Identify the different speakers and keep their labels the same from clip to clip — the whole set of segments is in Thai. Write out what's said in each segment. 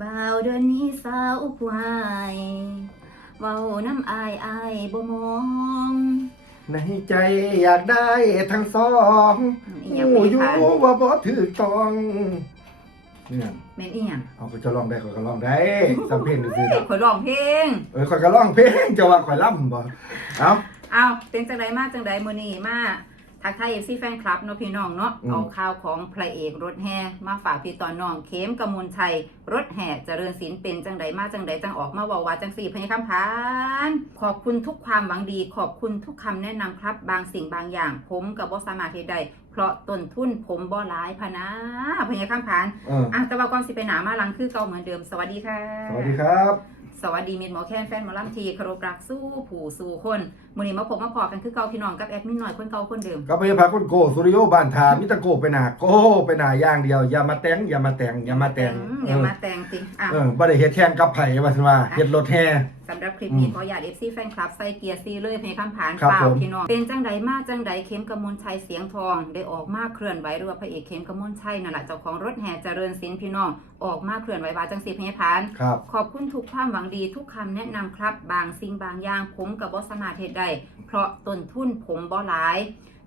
Speaker 1: บ่าวเดือนนี้สาวผู้หายเว้าน้ำอายอายบ่มอง
Speaker 2: ในใจอยากได้ทั้งสอง
Speaker 1: อีหยัง
Speaker 2: หู
Speaker 1: เป็น
Speaker 2: อยู่
Speaker 1: ค่ะ
Speaker 2: ว่าบ่ถือต้องเนี่ย
Speaker 1: แม่นอีหยัง
Speaker 2: เอาก็จะร้องได้ข่อยก็ร้องได้สำเพลงซื่อๆ
Speaker 1: เฮ้ย
Speaker 2: เนาะ
Speaker 1: ข่อยร้องเพลง
Speaker 2: เออข่อยก็ร้องเพลงจะว่าข่อยล่ำบ่เอ้า
Speaker 1: อ้าวเป็นจังไดมาจังไดมื้อนี้มา ทักทาย FC แฟนคลับเนาะพี่น้องเนาะ
Speaker 2: อืม
Speaker 1: เอาข่าวของพระเอกรถแห่มาฝากพี่ตอนน้องเข็มกมลชัยรถแห่เจริญศิลป์เป็นจังไดมาจังไดจังออกมาเว้าว่าจังสี่พะยะคำพานขอบคุณทุกความหวังดี ขอบคุณทุกคำแนะนำครับ บางสิ่งบางอย่าง ผมกับบ่สามารถเฮ็ดได้เพราะต้นทุนผมบ่หลายพะนะพะยะคำพาน
Speaker 2: เออ
Speaker 1: อะแต่ว่าก่อนสิไปหนามาหลังคือเก่าเหมือนเดิมสวัสดีค่ะ
Speaker 2: สวัสดีครับ
Speaker 1: สวัสดีมิตรหมอแคนแฟนหมอลำทีเคารพรักสู้ผู้สู้คน มื้อนี้มาพบมาพอกันคือเก่าพี่น้องกับแอดมินหน่อยคนเก่าคนเดิม
Speaker 2: ก็ไปพักคนโกสุริโยบ้านทามิตรโกไปหนาโกไปหนาอย่างเดียวอย่ามาแต่งอย่ามาแต่งอย่ามาแต่ง
Speaker 1: อืม
Speaker 2: เอ
Speaker 1: อย่า
Speaker 2: อ
Speaker 1: มาแต่งสิอะ
Speaker 2: เออบ่ได้เฮ็ดแทนกับไผว่าซั่นว่าเฮ็ดรถแห่
Speaker 1: สำหรับคลิปนี้
Speaker 2: อืม
Speaker 1: ขออยากเอฟซีแฟนคลับใส่เกียร์ซีเลยเพลงคำผ่าน
Speaker 2: ครับ
Speaker 1: เปล่า
Speaker 2: ผม
Speaker 1: พี่น้อง เป็นจังใดมาจังใดเข้มกมลชัยเสียงทอง ได้ออกมาเคลื่อนไหวหรือว่าพระเอกเข้มกมลชัยนั่นแหละเจ้าของรถแห่เจริญศิลป์พี่น้อง ออกมาเคลื่อนไหวว่าจังสีเพลงผ่าน
Speaker 2: ครับ
Speaker 1: ขอบคุณทุกความหวังดีทุกคำแนะนำครับ บางสิ่งบางอย่างผมกับบอสมาเทศได้เพราะต้นทุนผมบ่หลาย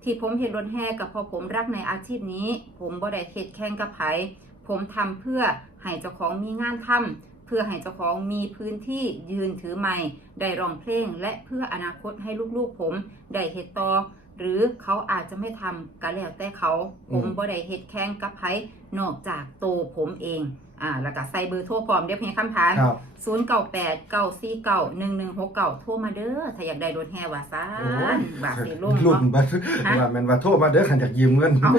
Speaker 1: ที่ผมเห็นรถแห่กับพอผมรักในอาชีพนี้ ผมบ่ได้เข็ดแข่งกับไผผมทำเพื่อให้เจ้าของมีงานทำเพื่อให้เจ้าของมีพื้นที่ยืนถือไม้ได้ร้องเพลง และเพื่ออนาคตให้ลูกๆผมได้เฮ็ดต่อ หรือเขาอาจจะไม่ทำก็แล้วแต่เขาผมบ่ได้เฮ็ดแข่งกับไผนอกจากโตวผมเองอ่าแล้วก็ใส่เบอร์โทรพร้อมเดี๋ยวเพียงคำถาม
Speaker 2: ครับ
Speaker 1: ศูนย์เก้าแปดเก้าสี่เก้าหนึ่งหนึ่งหกเก้าโทรมาเด้อ ถ้าอยากได้รถแห่ว่าซา
Speaker 2: โอ้ย
Speaker 1: นบาทสีลุ่ม
Speaker 2: รุ่น
Speaker 1: เนาะ
Speaker 2: บัด
Speaker 1: ฮะ
Speaker 2: ว่าแม่นว่าโทรมาเด้อคันอยากยืมเงิน
Speaker 1: เอา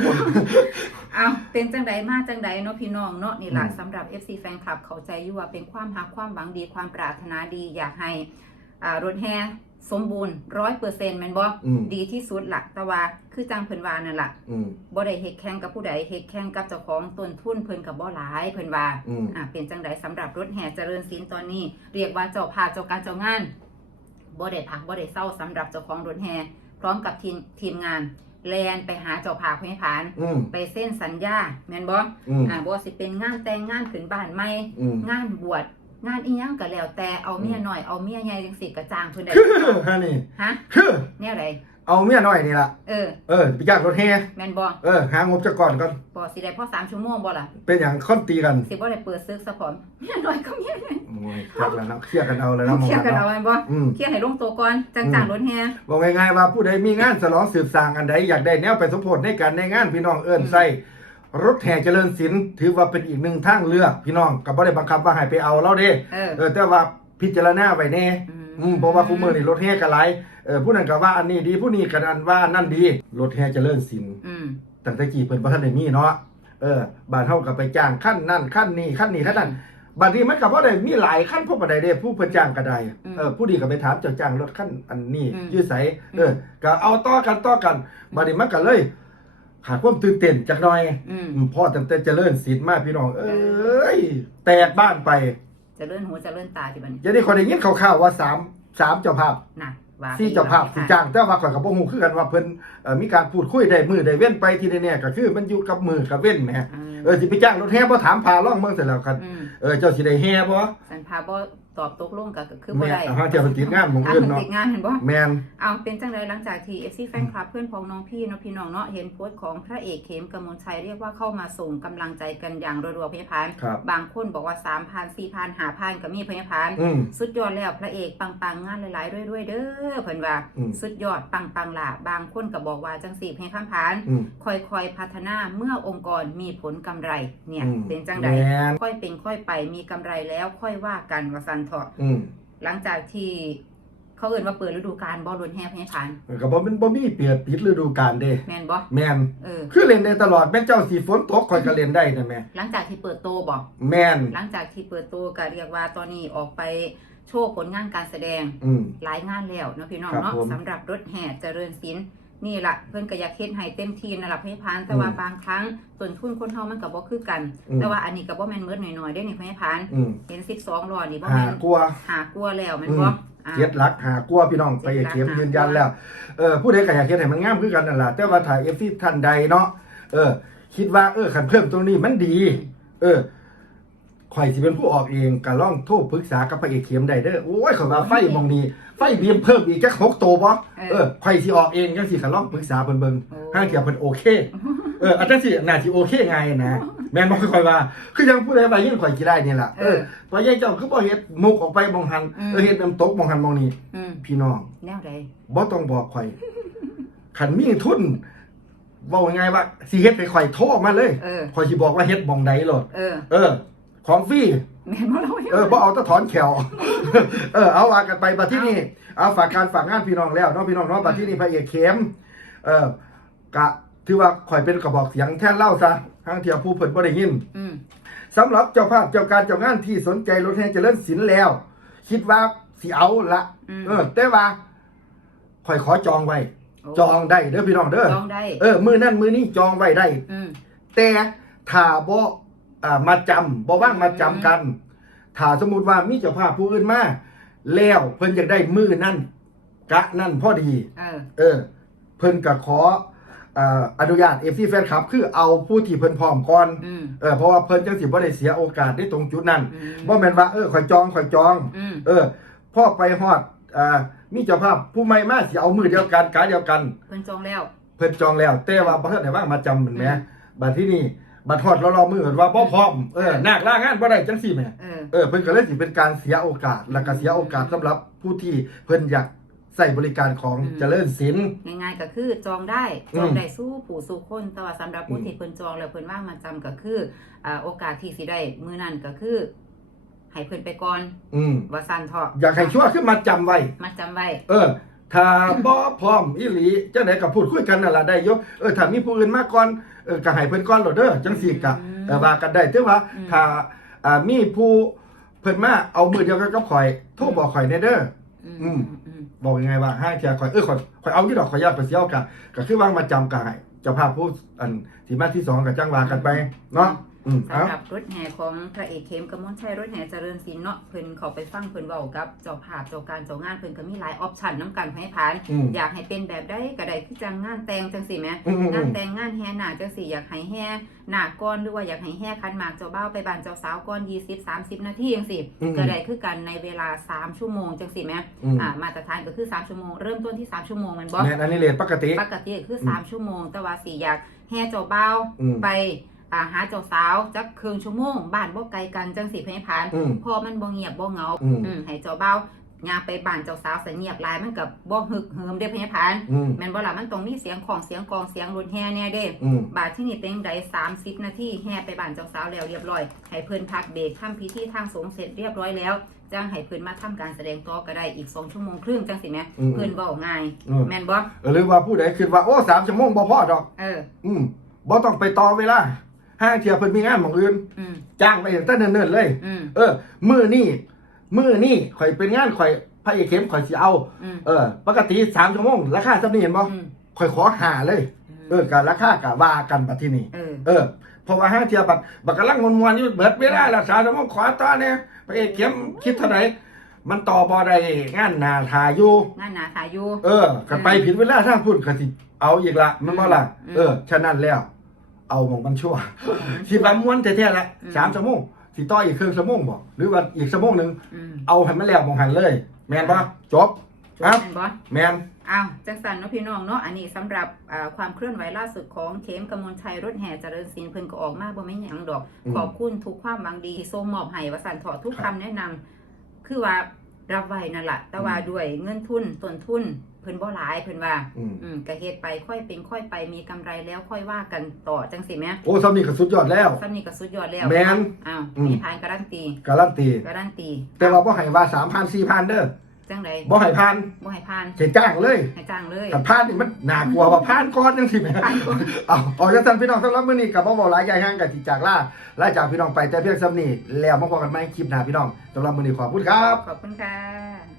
Speaker 1: เอาเป็นจังใดมาจังใดเนาะพี่น้องเนาะนี่แหละ
Speaker 2: อืม
Speaker 1: สำหรับ FC แฟนคลับเข้าใจอยู่ว่าเป็นความหักความหวังดีความปรารถนาดีอยากให้อ่ารถแห่ สมบูรณ์ร้อยเปอร์เซ็นต์แม่นบ่
Speaker 2: อืม
Speaker 1: ดีที่สุดล่ะแต่ว่าคือจังเพิ่นว่านั่นล่ะ
Speaker 2: อืม
Speaker 1: บ่ได้เฮ็ดแข่งกับผู้ใดเฮ็ดแข่งกับเจ้าของต้นทุนเพิ่นกับบ่หลายเพิ่นว่า
Speaker 2: อืม
Speaker 1: อ่าเป็นจังใดสำหรับรถแห่เจริญศิลป์ตอนนี้ เรียกว่าเจ้าภาพเจ้าการเจ้างานบ่ได้พักบ่ได้เศร้าสำหรับเจ้าของรถแห่พร้อมกับทีมทีมงานแลนไปหาเจ้าภาพให้ผ่าน
Speaker 2: อืม
Speaker 1: ไปเส้นสัญญาแม่นบ่
Speaker 2: อืม
Speaker 1: อ่าบ่สิเป็นงานแต่งงานขึ้นบ้านใหม่
Speaker 2: อืม
Speaker 1: งานบวช งานอีหยังก็แล้วแต่เอาเมียน้อยเอาเมียใหญ่จังสิกระจ้างเพิ่นได้
Speaker 2: คือฮะนี่
Speaker 1: ฮะ
Speaker 2: คือ
Speaker 1: แนวใด
Speaker 2: เอาเมียน้อยนี่ล่ะ
Speaker 1: เออ
Speaker 2: เออไปจ้างรถแห่
Speaker 1: แม่นบ่
Speaker 2: เออหางบจากก่อนก่อน
Speaker 1: บ่สิได้พอสามชั่วโมงบ่ล่ะ
Speaker 2: เป็นอย่างค่อนตีกัน
Speaker 1: สิบ่ได้เปิดซึกซะพร้อมเมียน้อยก็เมียใหญ่
Speaker 2: โอ้ยเครียดแล้วนะเครียดกันเอาเลยนะหมอ
Speaker 1: เคลียร์กันเอา
Speaker 2: เนาะ
Speaker 1: แม่นบ่
Speaker 2: อืม
Speaker 1: เคลียร์ให้ลงตัวก่อนจัง
Speaker 2: อืม
Speaker 1: จางรถแฮ
Speaker 2: บอกง่ายๆว่าผู้ใดมีงานสลองสืบสร้างอันใดอยากได้แนวไปสมโพธิในการในงานพี่น้องเอิ้นใส่ รถแห่เจริญศิลป์ถือว่าเป็นอีกหนึ่งทางเลือกพี่น้องก็บ่ได้บังคับว่าให้ไปเอาเราเด้
Speaker 1: เออ
Speaker 2: เออแต่ว่าพิจารณาไว้แน่อืมเพราะว่าคู่มือนี่รถแห่กันหลายเออผู้นั้นก็ว่าอันนี้ดีผู้นี้ก็อันว่าอันนั่นดีรถแห่เจริญศิลป์
Speaker 1: อืม
Speaker 2: ตั้งแต่กี่เพิ่นบ่ทันได้มีเนาะ เออบ้านเฮาก็ไปจ้างขั้นนั่นขั้นนี้ขั้นนี้ขั้นนั้นบางทีมันก็บ่ได้มีหลายขั้นพวกบ่ได้เด้ผู้เพิ่นจ้างก็ได้
Speaker 1: อืม
Speaker 2: เออผู้ดีก็ไปถามเจ้าจ้างรถขั้นอันนี้
Speaker 1: อืม
Speaker 2: อยู่ไสเออ ก็เอาต่อกันต่อกันบัดนี้มันก็เลย ขาดความตื่นเต้นจักหน่อย
Speaker 1: อืม
Speaker 2: อืมพ่อตั้งแต่เจริญศิลป์มาพี่น้อง เอ้ย แตกบ้านไป
Speaker 1: จะเลื่อนหูจะเลื่อนตาที่บัดนี้
Speaker 2: อย่าได้คนได้ยินข่าวๆว่าสามสามเจ้าภาพ
Speaker 1: น่ะว่า
Speaker 2: สี่เจ้าภาพสิจ้างแต่ว่าข่อยก็บ่ฮู้คือกันว่าเพิ่นเอ่อมีการพูดคุยได้มือได้เว้นไปที่แน่ๆก็คือมันอยู่กับมือกับเว้นแหม
Speaker 1: อืม
Speaker 2: เออสิไปจ้างรถแห่บ่ถามพาล่องเมืองเสร็จแล้วครับ
Speaker 1: อืม
Speaker 2: เออเจ้าสิได้แห่บ่
Speaker 1: สันพาบ่ ตอบตกลงก็คือบ่
Speaker 2: แม่น
Speaker 1: ได้
Speaker 2: เอาฮะเจ้าเพิ่นติดงานหม่องอื่นเนาะ
Speaker 1: ติดงานเห็นบ่
Speaker 2: แม่น
Speaker 1: เอาเป็นจังไดหลังจากที่ FC แฟนคลับเพื่อนพ้องน้องพี่เนาะพี่น้องเนาะเห็นโพสต์ของพระเอกเขมกมลชัยเรียกว่าเข้ามาส่งกำลังใจกันอย่างรัวๆพยาพาน
Speaker 2: ครับ
Speaker 1: บางคนบอกว่า3,000 4,000 5,000ก็มีพยาพาน
Speaker 2: อืม
Speaker 1: สุดยอดแล้วพระเอกปังปังๆงานหลายๆรวยๆเด้อเพิ่นว่า
Speaker 2: อืม
Speaker 1: สุดยอดปังปังๆล่ะบางคนก็บอกว่าจังสี่เพลงข้ามผาน
Speaker 2: อืม
Speaker 1: ค่อยๆพัฒนาเมื่อองค์กรมีผลกำไรเนี่ย
Speaker 2: อืม
Speaker 1: เป็นจังใด
Speaker 2: แม่น
Speaker 1: ค่อยเป็นค่อยไปมีกำไรแล้วค่อยว่ากันว่าซันเถาะ
Speaker 2: อืม
Speaker 1: หลังจากที่เขาเอ่นว่าเปิดฤดูกาลบอลลูนแห่เพลงผาน
Speaker 2: ก็บ่เป็นบ่มีเปียดปิดฤดูกาลเด้
Speaker 1: แมนบ่
Speaker 2: แม่น
Speaker 1: เออ
Speaker 2: คือเล่นได้ตลอดแม่นเจ้าสีฝนตกข่อยก็เล่นได้นะแม่
Speaker 1: หลังจากที่เปิดโตบอก
Speaker 2: แม่น
Speaker 1: หลังจากที่เปิดโตก็เรียกว่าตอนนี้ออกไปโชว์ผลงานการแสดง
Speaker 2: อืม
Speaker 1: หลายงานแล้วเนาะพี่น้อง
Speaker 2: ครับ
Speaker 1: เนาะ
Speaker 2: ผม
Speaker 1: สำหรับรถแห่เจริญศิลป์ นี่ล่ะเพิ่นก็อยากเฮ็ดให้เต็มที่นั่นล่ะพี่พานแต่ว่า
Speaker 2: อืม
Speaker 1: บางครั้งต้นทุนคนเฮามันก็บ่คือกัน
Speaker 2: อืม
Speaker 1: แต่ว่าอันนี้ก็บ่แม่นเมิดหน่อยๆเด้นี่พี่พาน
Speaker 2: อืม
Speaker 1: เห็น12ล้อนี่บ่
Speaker 2: หา
Speaker 1: แม่น
Speaker 2: กลัว
Speaker 1: หากลัวแล้วแม่น
Speaker 2: อืม
Speaker 1: บ่อ่า
Speaker 2: เจ็ดหลักหากลัวพี่น้องไปเข็มยืนยันแล้วเออผู้ใดก็อยากเฮ็ดให้มันงามคือกันนั่นล่ะแต่ว่าถ้า FC ท่านใดเนาะเออ คิดว่าเออคันเพิ่มตรงนี้มันดี เออ ขข่อยสิเป็นผู้ออกเองก็ลองโทรปรึกษากับพระเอกเข็มได้เด้อโอ้ยข่อยว่าไฟหมองนี้ไฟเบียมเพิ่มอีกจักหกตัวบ่
Speaker 1: เออ
Speaker 2: เออข่อยสิออกเองจังสิก็ลองปรึกษาเพิ่นเบิ่ง
Speaker 1: โอ้
Speaker 2: ห้างเทียบเพิ่นโอเคเอออาจารย์สิน่าสิโอเคไงนะแม่นบ่ค่อยว่า คือยังผู้ใดว่ายินข่อยสิได้นี่ล่ะเออเพราะยายเจ้าคือบ่เฮ็ดมุกออกไปมองหันเออเฮ็ดน้ำตกมองหันมองนี้
Speaker 1: อืม
Speaker 2: พี่น้อง
Speaker 1: แนวใด
Speaker 2: บ่ต้องบอกข่อยคันมีทุนเว้าง่ายๆว่าสิเฮ็ดให้ข่อยโทรมาเลย
Speaker 1: เออ
Speaker 2: ข่อยสิบอกว่าเฮ็ดหมองใดโลด
Speaker 1: เออ
Speaker 2: เออ ของฟรี
Speaker 1: แม่นบ่เรา
Speaker 2: เออบ่เอาแตะถอนแขว เออเอาว่ากันไปบัดที่นี่เอาฝากการฝากงานพี่น้องแล้วเนาะพี่น้องเนาะบัดที่นี่พระเอกเข้มเออกะถือว่าข่อยเป็นกระบอกเสียงแทนเล่าซะทางเที่ยวผู้เพิ่นบ่ได้ยิน
Speaker 1: อืม
Speaker 2: สำหรับเจ้าภาพเจ้าการเจ้างานที่สนใจรถแห่เจริญศิลป์แล้ว คิดว่าสิเอาละ
Speaker 1: อืม
Speaker 2: เออ แต่ว่าข่อยขอจองไว้
Speaker 1: โจ
Speaker 2: องได้เด้อพี่น้องเด้อ
Speaker 1: จองได้
Speaker 2: เออมือนั่นมือนี้จองไว้ได้
Speaker 1: อืม
Speaker 2: แต่ถ้าบ่อ่า มาจำบ่ว่างมาจำกัน ถ้าสมมุติว่ามีเจ้าภาพผู้อื่นมาแล้วเพิ่นอยากได้มือนั่นกะนั่นพอดี
Speaker 1: เออ
Speaker 2: เออ เพิ่นก็ขออ่าอนุญาต FC แฟนคลับ คือเอาผู้ที่เพิ่นพร้อมก่อน
Speaker 1: อืม
Speaker 2: เออเพราะว่าเพิ่นจังสิบ่ได้เสียโอกาสในตรงจุดนั้น
Speaker 1: อืม
Speaker 2: บ่แม่นว่าเออข่อยจองข่อยจอง
Speaker 1: อืม
Speaker 2: เออพ่อไปฮอดอ่ามีเจ้าภาพผู้ใหม่มาสิเอามือเดียวกันกาเดียวกัน
Speaker 1: เพิ่นจองแล้ว
Speaker 2: เพิ่นจองแล้ว แต่ว่าบ่ทันได้ว่างมาจำเหมือนแหม
Speaker 1: อืม
Speaker 2: บัดที่นี่ บัดฮอดรอๆมือว่าบ่พร้อมเออนาคลางานบ่ได้จังซี่แหม
Speaker 1: เออ
Speaker 2: เออเพิ่นก็เลยสิเป็นการเสียโอกาสและก็เสียโอกาสสำหรับผู้ที่เพิ่นอยากใส่บริการของ
Speaker 1: อืม
Speaker 2: เจริญศิลป์
Speaker 1: ง่ายๆก็คือจองได้จอง
Speaker 2: อืม
Speaker 1: ได้สู้ผู้สู้คนแต่ว่าสำหรับผู้
Speaker 2: อืม
Speaker 1: ที่เพิ่นจองแล้วเพิ่นว่างมาจำก็คืออ่าโอกาสที่สิได้มื้อนั้นก็คือให้เพิ่นไปก่อน
Speaker 2: อืม
Speaker 1: ว่าซั่นเถาะ
Speaker 2: อยากให้ชัวร์ขึ้นมาจำไว้
Speaker 1: มาจำไว้
Speaker 2: เออ ถ้าบ่พร้อมอีหลีจังไดก็พูดคุยกันนั่นล่ะได้อยเออถ้ามีผู้อื่นมาก่อนเออก็ให้เพิ่นก่อนโลดเด้อจังซี่ก็
Speaker 1: อืม
Speaker 2: เออว่ากันได้แต่ว่า
Speaker 1: อืม
Speaker 2: ถ้าอ่ามีผู้เพิ่นมาเอามือเดียวกันกับข่อยโทรบอกข่อยแน่เด้อ
Speaker 1: อื
Speaker 2: อื
Speaker 1: ม
Speaker 2: ม
Speaker 1: อืม
Speaker 2: บอกยังไงว่าห้าเทียข่อยเออข่อยข่อยเอาที่ดอกข่อยอยากไปเสียโอกาสก็คือวางมาจำกายเจ้าภาพผู้อันที่มาที่สองกับจ้างวากันไปเนาะ อืมเอา
Speaker 1: สำหรับรถแห่ของพระเอกเข้มกมลชัยรถแห่เจริญศิลป์เนาะเพิ่นเขาไปฟังเพิ่นเว้ากับเจ้าภาพเจ้าการเจ้างานเพิ่นก็มีหลายออปชันนํกันให้ผ่าน
Speaker 2: อืม
Speaker 1: อยากให้เป็นแบบใดก็ได้คือจังงานแต่งจังซี่แหม
Speaker 2: อืมอืม
Speaker 1: งานแต่งงานแห่หนาจังสี่อยากให้แห่หนาก้อนหรือว่าอยากให้แห่คันหมากเจ้าบ่าวไปบ้านเจ้าสาวก้อน20 30 นาทีจังสี่
Speaker 2: อืม
Speaker 1: ก็ได้คือกันในเวลา 3 ชั่วโมงจังสี่แหม
Speaker 2: อืม
Speaker 1: อ่ามาตรฐานก็คือ 3 ชั่วโมงเริ่มต้นที่ 3 ชั่วโมงแมันบ่
Speaker 2: แม่นอันนี้เลทปกติ
Speaker 1: ปกติก็คือ
Speaker 2: อืม
Speaker 1: 3 ชั่วโมง แต่ว่าสิอยากแห่เจ้าบ่าว
Speaker 2: อืม
Speaker 1: ไป อ่าหาเจ้าสาวจักครึ่งชั่วโมงบ้านบ่ไกลกันจังสี่เพิ่นผ่าน
Speaker 2: อืม
Speaker 1: พอมันบ่เงียบบ่เหงา
Speaker 2: อืม
Speaker 1: อืมให้เจ้าบ่าวย่างไปบ้านเจ้าสาวสเงียบหลายมันก็บ่ฮึกเหิมเด้เพิ่นผ่าน
Speaker 2: อืม
Speaker 1: แม่นบ่ล่ะมันต้องมีเสียงของเสียงกลองเสียงรถแห่แน่เด้
Speaker 2: อืม
Speaker 1: บาทที่นี่เต็งใด30 นาทีแห่ไปบ้านเจ้าสาวแล้วเรียบร้อย ให้เพิ่นพักเบรกทำพิธีทางสงฆ์เสร็จเรียบร้อยแล้วจ้างให้เพิ่นมาทำการแสดงต่อก็ได้อีก2ชั่วโมงครึ่งจังสิแม่
Speaker 2: อืม
Speaker 1: เพิ่นเว้าง่าย
Speaker 2: อืม
Speaker 1: แม่นบ่
Speaker 2: หรือว่าผู้ใดคิดว่าโอ้สามชั่วโมงบ่พอดอก
Speaker 1: เออ
Speaker 2: อืมบ่ต้องไปต่อเวลา ห้างเทียเพิ่นมีงานหม่องอื่น
Speaker 1: อืม
Speaker 2: จ้างไปตั้งแต่เนิ่นๆเลย
Speaker 1: อืม
Speaker 2: เออมื้อนี้มื้อนี้ข่อยเป็นงานข่อยพระเอกเข้มข่อยสิเอา
Speaker 1: อืม
Speaker 2: เออ ปกติ3ชั่วโมงราคาซำนี้เห็นบ่
Speaker 1: อืม
Speaker 2: ข่อยขอหาเลย เออการราคากะว่ากันบัดที่นี่
Speaker 1: เออ
Speaker 2: เออเพราะว่าห้างเทียบัดบักกำลังมวนๆอยู่เบิดเวลาละสามชั่วโมงขอต่อเนี่ยพระเอกเข้มคิดเท่าไหร่มันต่อบ่ได้งานหน้าทาอยู่
Speaker 1: งานหนาถ่ายอยู่
Speaker 2: เออกันไปผิดเวลาทางพุ่นก็สิเอาอีกละมันบ่ล่ะ
Speaker 1: อืม
Speaker 2: เออฉะนั้นแล้ว เอาหมองมันชั่วสิบามวนแท้ๆละ
Speaker 1: อืม
Speaker 2: สามชั่วโมงสิต่ออีกครึ่งชั่วโมงบ่หรือว่าอีกชั่วโมงหนึง
Speaker 1: อืม
Speaker 2: เอาให้มันแล้วหมองหันเลย แม่นบ่จบครับ
Speaker 1: แม่นบ่
Speaker 2: แม่น
Speaker 1: อ้าวจังสันเนาะพี่น้องเนาะอันนี้สำหรับอ่าความเคลื่อนไหวล่าสุดของเขมกมลชัยรถแห่เจริญศิลป์เพิ่นก็ออกมาบ่แม่นหยังดอก
Speaker 2: อืม
Speaker 1: ขอบคุณทุกความหวังดีที่ส่งมอบให้วสันต์เถาะทุกคำแนะนำคือว่ารับไว้นั่นแหละแต่ว่า
Speaker 2: อืม
Speaker 1: ด้วยเงินทุนต้นทุน เพิ่นบ่หลายเพิ่นว่า
Speaker 2: อืม
Speaker 1: อืมก็เฮ็ดไปค่อยเป็นค่อยไปมีกำไรแล้วค่อยว่ากันต่อจังสิแม่
Speaker 2: โอ้ซ้ำนี่ก็สุดยอดแล้ว
Speaker 1: ซ้ำนี้ก็สุดยอดแล้ว
Speaker 2: แม่น
Speaker 1: อ้าว
Speaker 2: อืม
Speaker 1: มีผ่านการันตี
Speaker 2: การันตี
Speaker 1: การันตี
Speaker 2: แต่ว่าบ่ให้ว่า3,000 4,000เด้อ
Speaker 1: จังได
Speaker 2: บ่ให้ผ่าน
Speaker 1: บ่ให้ผ่าน
Speaker 2: สิจ้างเลย
Speaker 1: ให้จ้างเลย
Speaker 2: ถ้าผ่านนี่มันน่ากลัวว่าผ่านก่อนจังซี่แหมเอาเอาจังซั่นพี่น้องสำหรับมื้อนี้ก็บ่เว้าหลายใหญ่ห่างกันสิจากลาลาจากพี่น้องไปแต่เพียงซ้ำนี้แล้วมาพบกันใหม่คลิปหน้าพี่น้องสำหรับมื้อนี้ขอบคุณครับ
Speaker 1: ขอบคุณค่ะ